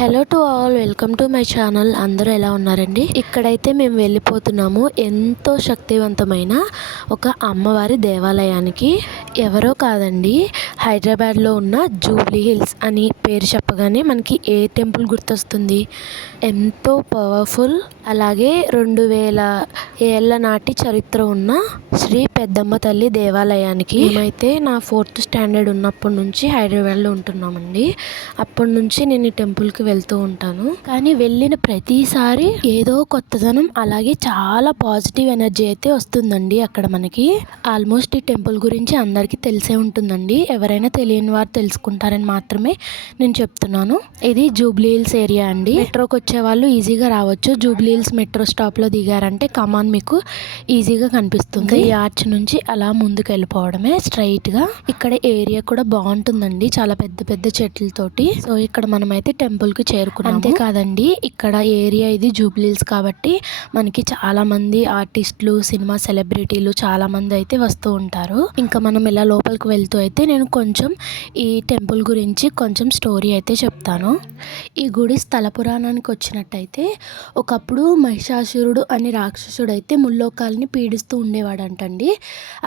Hello to all, welcome to my channel. అందరూ ఎలా ఉన్నారండి? ఇక్కడైతే మేము వెళ్ళిపోతున్నాము ఎంతో శక్తివంతమైన ఒక అమ్మవారి దేవాలయానికి. ఎవరో కాదండి, హైదరాబాద్లో ఉన్న జూబ్లీ హిల్స్ అని పేరు చెప్పగానే మనకి ఏ టెంపుల్ గుర్తొస్తుంది? ఎంతో పవర్ఫుల్, అలాగే 2000 ఏళ్ల నాటి చరిత్ర ఉన్న శ్రీ పెద్దమ్మ తల్లి దేవాలయానికి మేమైతే నా 4th స్టాండర్డ్ ఉన్నప్పటి నుంచి హైదరాబాద్లో ఉంటున్నామండి. అప్పటి నుంచి నేను ఈ టెంపుల్కి వెళ్తూ ఉంటాను. కానీ వెళ్ళిన ప్రతిసారి ఏదో కొత్తదనం, అలాగే చాలా పాజిటివ్ ఎనర్జీ అయితే వస్తుందండి అక్కడ మనకి. ఆల్మోస్ట్ ఈ టెంపుల్ గురించి అందరికీ తెలిసే ఉంటుందండి. ఎవరైనా తెలియని వారు తెలుసుకుంటారని మాత్రమే నేను చెప్తున్నాను. ఇది జూబ్లీ హిల్స్ ఏరియా అండి. మెట్రోకి వచ్చే వాళ్ళు ఈజీగా రావచ్చు. జూబ్లీ హిల్స్ మెట్రో స్టాప్లో దిగారంటే కమాన్ మీకు ఈజీగా కనిపిస్తుంది. ఈ ఆర్చ్ నుంచి అలా ముందుకు వెళ్ళిపోవడమే స్ట్రైట్గా. ఇక్కడ ఏరియా కూడా బాగుంటుందండి, చాలా పెద్ద పెద్ద చెట్లతోటి. సో ఇక్కడ మనమైతే టెంపుల్కి చేరుకున్నాము. అంతేకాదండి, ఇక్కడ ఏరియా ఇది జూబ్లీ హిల్స్ కాబట్టి మనకి చాలా మంది ఆర్టిస్టులు, సినిమా సెలబ్రిటీలు చాలా మంది అయితే వస్తూ ఉంటారు. ఇంకా మనం ఇలా లోపలికి వెళ్తూ అయితే నేను కొంచెం ఈ టెంపుల్ గురించి కొంచెం స్టోరీ అయితే చెప్తాను. ఈ గుడి స్థల పురాణానికి వచ్చినట్టయితే ఒకప్పుడు మహిషాసురుడు అనే రాక్షసుడు అయితే ముల్లోకాలని పీడిస్తూ ఉండేవాడంటండి.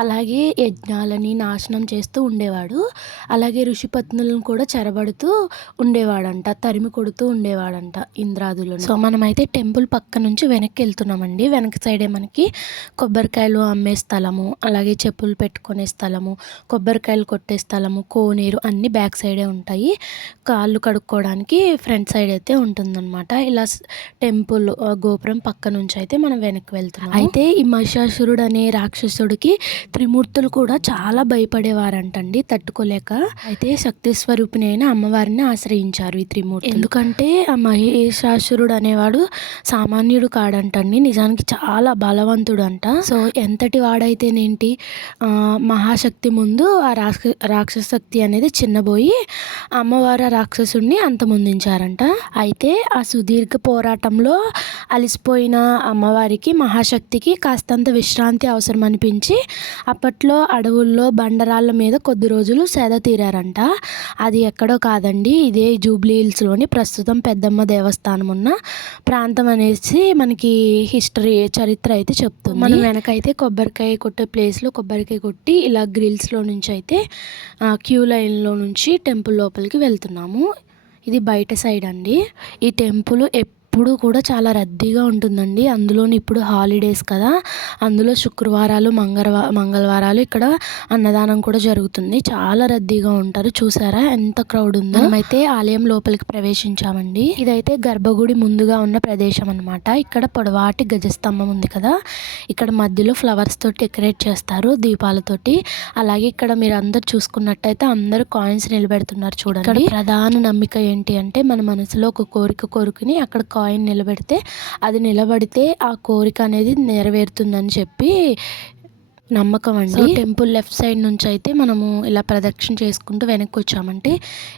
అలాగే యజ్ఞాలని నాశనం చేస్తూ ఉండేవాడు. అలాగే ఋషిపత్నులను కూడా చెరబడుతూ ఉండేవాడంట, తరిమి కొడుతూ ఉండేవాడంట ఇంద్రాదులను. సో మనమైతే టెంపుల్ పక్క నుంచి వెనక్కి వెళ్తున్నామండి. వెనక సైడే మనకి కొబ్బరికాయలు అమ్మే స్థలము, అలాగే చెప్పులు పెట్టుకునే స్థలము, కొబ్బరికాయలు కొట్టే స్థలము, కోనేరు అన్నీ బ్యాక్ సైడే ఉంటాయి. కాళ్ళు కడుక్కోవడానికి ఫ్రంట్ సైడ్ అయితే ఉంటుందన్నమాట. ఇలా టెంపుల్ గోపురం పక్క నుంచి అయితే మనం వెనక్కి వెళ్తున్నాం. అయితే ఈ మహిషాసురుడు అనే రాక్షసుడికి త్రిమూర్తులు కూడా చాలా భయపడేవారంటండి, తట్టుకోలేక. అయితే శక్తి స్వరూపిణి అయిన అమ్మవారిని ఆశ్రయించారు ఈ త్రిమూర్తులు. ఎందుకంటే ఆ మహిషాసురుడు అనేవాడు సామాన్యుడు కాడంటండి, నిజానికి చాలా బలవంతుడు అంట. సో ఎంతటి వాడైతేనేంటి, మహాశక్తి ముందు ఆ రాక్షస శక్తి అనేది చిన్నబోయి అమ్మవారు రాక్షసుడిని అంతమొందించారంట. అయితే ఆ సుదీర్ఘ పోరాటంలో అలసిపోయిన అమ్మవారికి, మహాశక్తికి కాస్తంత విశ్రాంతి అవసరం అనిపించి అప్పట్లో అడవుల్లో బండరాళ్ళ మీద కొద్ది రోజులు సేద తీరారంట. అది ఎక్కడో కాదండి, ఇదే జూబ్లీ హిల్స్లోని ప్రస్తుతం పెద్దమ్మ దేవస్థానం ఉన్న ప్రాంతం అనేసి మనకి హిస్టరీ, చరిత్ర అయితే చెప్తుంది. మనం వెనకైతే కొబ్బరికాయ కొట్టే ప్లేస్లో కొబ్బరికాయ కొట్టి ఇలా గ్రిల్స్లో నుంచి అయితే క్యూ లైన్లో నుంచి టెంపుల్ లోపలికి వెళ్తున్నాము. ఇది బయట సైడ్ అండి. ఈ టెంపుల్ ఎప్పుడు కూడా చాలా రద్దీగా ఉంటుందండి. అందులోని ఇప్పుడు హాలిడేస్ కదా, అందులో శుక్రవారాలు, మంగళవారాలు ఇక్కడ అన్నదానం కూడా జరుగుతుంది. చాలా రద్దీగా ఉంటారు. చూసారా ఎంత క్రౌడ్ ఉందో. మనమైతే ఆలయం లోపలికి ప్రవేశించామండి. ఇదైతే గర్భగుడి ముందుగా ఉన్న ప్రదేశం అనమాట. ఇక్కడ పొడవాటి గజస్తంభం ఉంది కదా, ఇక్కడ మధ్యలో ఫ్లవర్స్ తోటి డెకరేట్ చేస్తారు, దీపాలతోటి. అలాగే ఇక్కడ మీరు అందరు చూసుకున్నట్టయితే అందరూ కాయిన్స్ నిలబెడుతున్నారు చూడండి. ఇక్కడ ప్రధాన నమ్మిక ఏంటి అంటే, మన మనసులో ఒక కోరిక కోరుకుని అక్కడ కాయిన్ నిలబెడితే, అది నిలబడితే ఆ కోరిక అనేది నెరవేరుతుందని చెప్పి నమ్మకం అండి. టెంపుల్ లెఫ్ట్ సైడ్ నుంచి అయితే మనము ఇలా ప్రదక్షిణ చేసుకుంటూ వెనక్కి వచ్చామంటే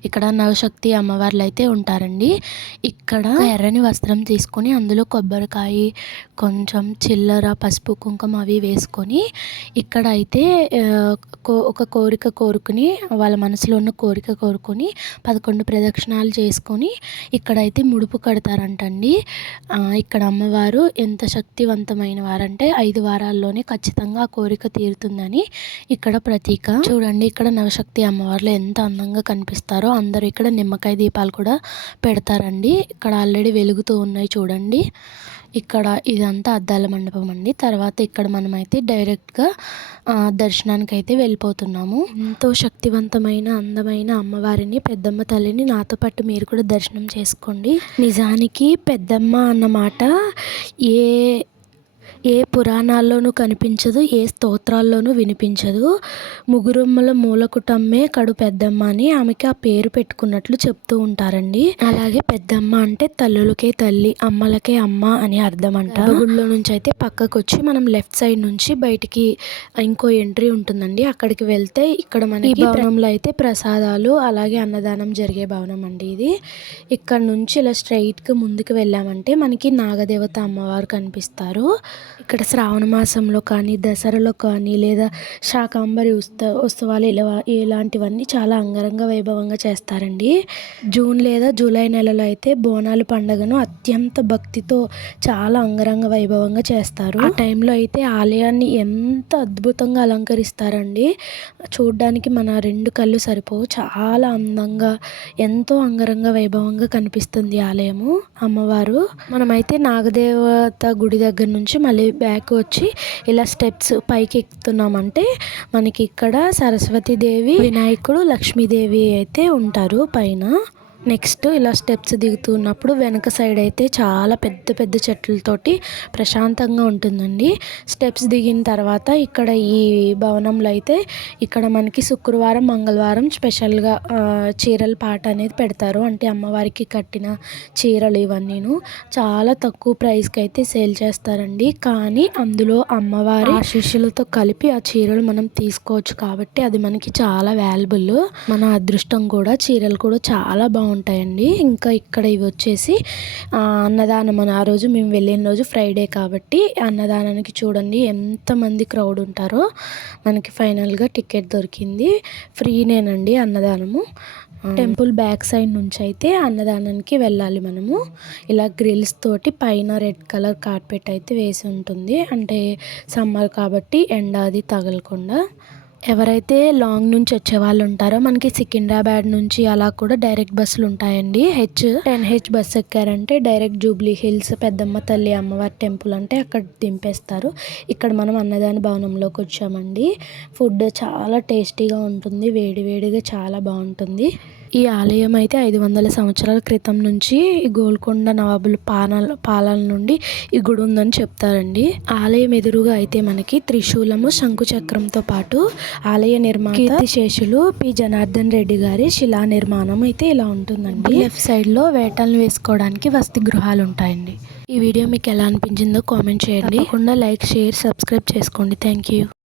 ఇక్కడ నవశక్తి అమ్మవార్లు అయితే ఉంటారండి. ఇక్కడ ఎర్రని వస్త్రం తీసుకొని అందులో కొబ్బరికాయ, కొంచెం చిల్లర, పసుపు, కుంకుమ అవి వేసుకొని ఇక్కడ అయితే ఒక కోరిక కోరుకుని, వాళ్ళ మనసులో ఉన్న కోరిక కోరుకొని 11 ప్రదక్షిణాలు చేసుకొని ఇక్కడైతే ముడుపు కడతారంటండి. ఇక్కడ అమ్మవారు ఎంత శక్తివంతమైన వారంటే 5 వారాల్లోనే ఖచ్చితంగా ఆ కోరిక తీరుతుందని ఇక్కడ ప్రతీక. చూడండి ఇక్కడ నవశక్తి అమ్మవార్లు ఎంత అందంగా కనిపిస్తారో. అందరూ ఇక్కడ నిమ్మకాయ దీపాలు కూడా పెడతారండి. ఇక్కడ ఆల్రెడీ వెలుగుతూ ఉన్నాయి చూడండి. ఇక్కడ ఇదంతా అద్దాల మండపం అండి. తర్వాత ఇక్కడ మనమైతే డైరెక్ట్గా దర్శనానికి అయితే వెళ్ళిపోతున్నాము. ఎంతో శక్తివంతమైన అందమైన అమ్మవారిని, పెద్దమ్మ తల్లిని నాతో పాటు మీరు కూడా దర్శనం చేసుకోండి. నిజానికి పెద్దమ్మ అన్నమాట ఏ పురాణాల్లోనూ కనిపించదు, ఏ స్తోత్రాల్లోనూ వినిపించదు. ముగురమ్మల మూలకుటమ్మే కడు పెద్దమ్మ అని ఆమెకి ఆ పేరు పెట్టుకున్నట్లు చెప్తూ ఉంటారండి. అలాగే పెద్దమ్మ అంటే తల్లులకే తల్లి, అమ్మలకే అమ్మ అని అర్థం అంట. గుడిలో నుంచి అయితే పక్కకు వచ్చి మనం లెఫ్ట్ సైడ్ నుంచి బయటికి ఇంకో ఎంట్రీ ఉంటుందండి. అక్కడికి వెళ్తే ఇక్కడ మనకి ఈ భవనంలో అయితే ప్రసాదాలు, అలాగే అన్నదానం జరిగే భవనం అండి ఇది. ఇక్కడ నుంచి ఇలా స్ట్రైట్గా ముందుకు వెళ్ళామంటే మనకి నాగదేవత అమ్మవారు కనిపిస్తారు. ఇక్కడ శ్రావణ మాసంలో కానీ, దసరాలో కానీ, లేదా శాకాంబరి ఉత్సవాలు ఇలాంటివన్నీ చాలా అంగరంగ వైభవంగా చేస్తారండి. జూన్ లేదా జూలై నెలలో అయితే బోనాలు పండుగను అత్యంత భక్తితో చాలా అంగరంగ వైభవంగా చేస్తారు. ఆ టైంలో అయితే ఆలయాన్ని ఎంత అద్భుతంగా అలంకరిస్తారండి. చూడ్డానికి మన 2 కళ్ళు సరిపోవు. చాలా అందంగా ఎంతో అంగరంగ వైభవంగా కనిపిస్తుంది ఆలయము, అమ్మవారు. మనమైతే నాగదేవత గుడి దగ్గర నుంచి మళ్ళీ బ్యాక్ వచ్చి ఇలా స్టెప్స్ పైకి ఎక్కుతున్నామంటే మనకి ఇక్కడ సరస్వతీదేవి, వినాయకుడు, లక్ష్మీదేవి అయితే ఉంటారు పైన. నెక్స్ట్ ఇలా స్టెప్స్ దిగుతున్నప్పుడు వెనక సైడ్ అయితే చాలా పెద్ద పెద్ద చెట్లతోటి ప్రశాంతంగా ఉంటుందండి. స్టెప్స్ దిగిన తర్వాత ఇక్కడ ఈ భవనంలో అయితే ఇక్కడ మనకి శుక్రవారం, మంగళవారం స్పెషల్గా చీరల పాట అనేది పెడతారు. అంటే అమ్మవారికి కట్టిన చీరలు ఇవన్నీను చాలా తక్కువ ప్రైస్కి అయితే సేల్ చేస్తారండి. కానీ అందులో అమ్మవారి ఆశీస్సులతో కలిపి ఆ చీరలు మనం తీసుకోవచ్చు కాబట్టి అది మనకి చాలా వాల్యుబుల్. మన అదృష్టం కూడా. చీరలు కూడా చాలా బాగుంటాయండి. ఇంకా ఇక్కడ ఇవి వచ్చేసి అన్నదానం. ఆ రోజు మేము వెళ్ళిన రోజు ఫ్రైడే కాబట్టి అన్నదానానికి చూడండి ఎంతమంది క్రౌడ్ ఉంటారో. మనకి ఫైనల్గా టికెట్ దొరికింది. ఫ్రీనేనండి అన్నదానము. టెంపుల్ బ్యాక్ సైడ్ నుంచి అయితే అన్నదానానికి వెళ్ళాలి మనము. ఇలా గ్రిల్స్ తోటి పైన రెడ్ కలర్ కార్పెట్ అయితే వేసి ఉంటుంది. అంటే సమ్మర్ కాబట్టి ఎండ అది తగలకుండా. ఎవరైతే లాంగ్ నుంచి వచ్చే వాళ్ళు ఉంటారో మనకి సికింద్రాబాద్ నుంచి అలా కూడా డైరెక్ట్ బస్సులు ఉంటాయండి. 10H బస్సు ఎక్కారంటే డైరెక్ట్ జూబ్లీ హిల్స్ పెద్దమ్మ తల్లి అమ్మవారి టెంపుల్ అంటే అక్కడ దింపేస్తారు. ఇక్కడ మనం అన్నదాన భవనంలోకి వచ్చామండి. ఫుడ్ చాలా టేస్టీగా ఉంటుంది, వేడివేడిగా చాలా బాగుంటుంది. ఈ ఆలయం అయితే 500 సంవత్సరాల క్రితం నుంచి ఈ గోల్కొండ నవాబుల పాలన నుండి ఈ గుడి ఉందని చెప్తారండి. ఆలయం ఎదురుగా అయితే మనకి త్రిశూలము, శంకుచక్రంతో పాటు ఆలయ నిర్మాత కీర్తిశేషులు పి జనార్దన్ రెడ్డి గారి శిలా నిర్మాణం అయితే ఇలా ఉంటుందండి. లెఫ్ట్ సైడ్లో వేటలను వేసుకోవడానికి వసతి గృహాలు ఉంటాయండి. ఈ వీడియో మీకు ఎలా అనిపించిందో కామెంట్ చేయండి. తప్పకుండా లైక్, షేర్, సబ్స్క్రైబ్ చేసుకోండి. Thank you.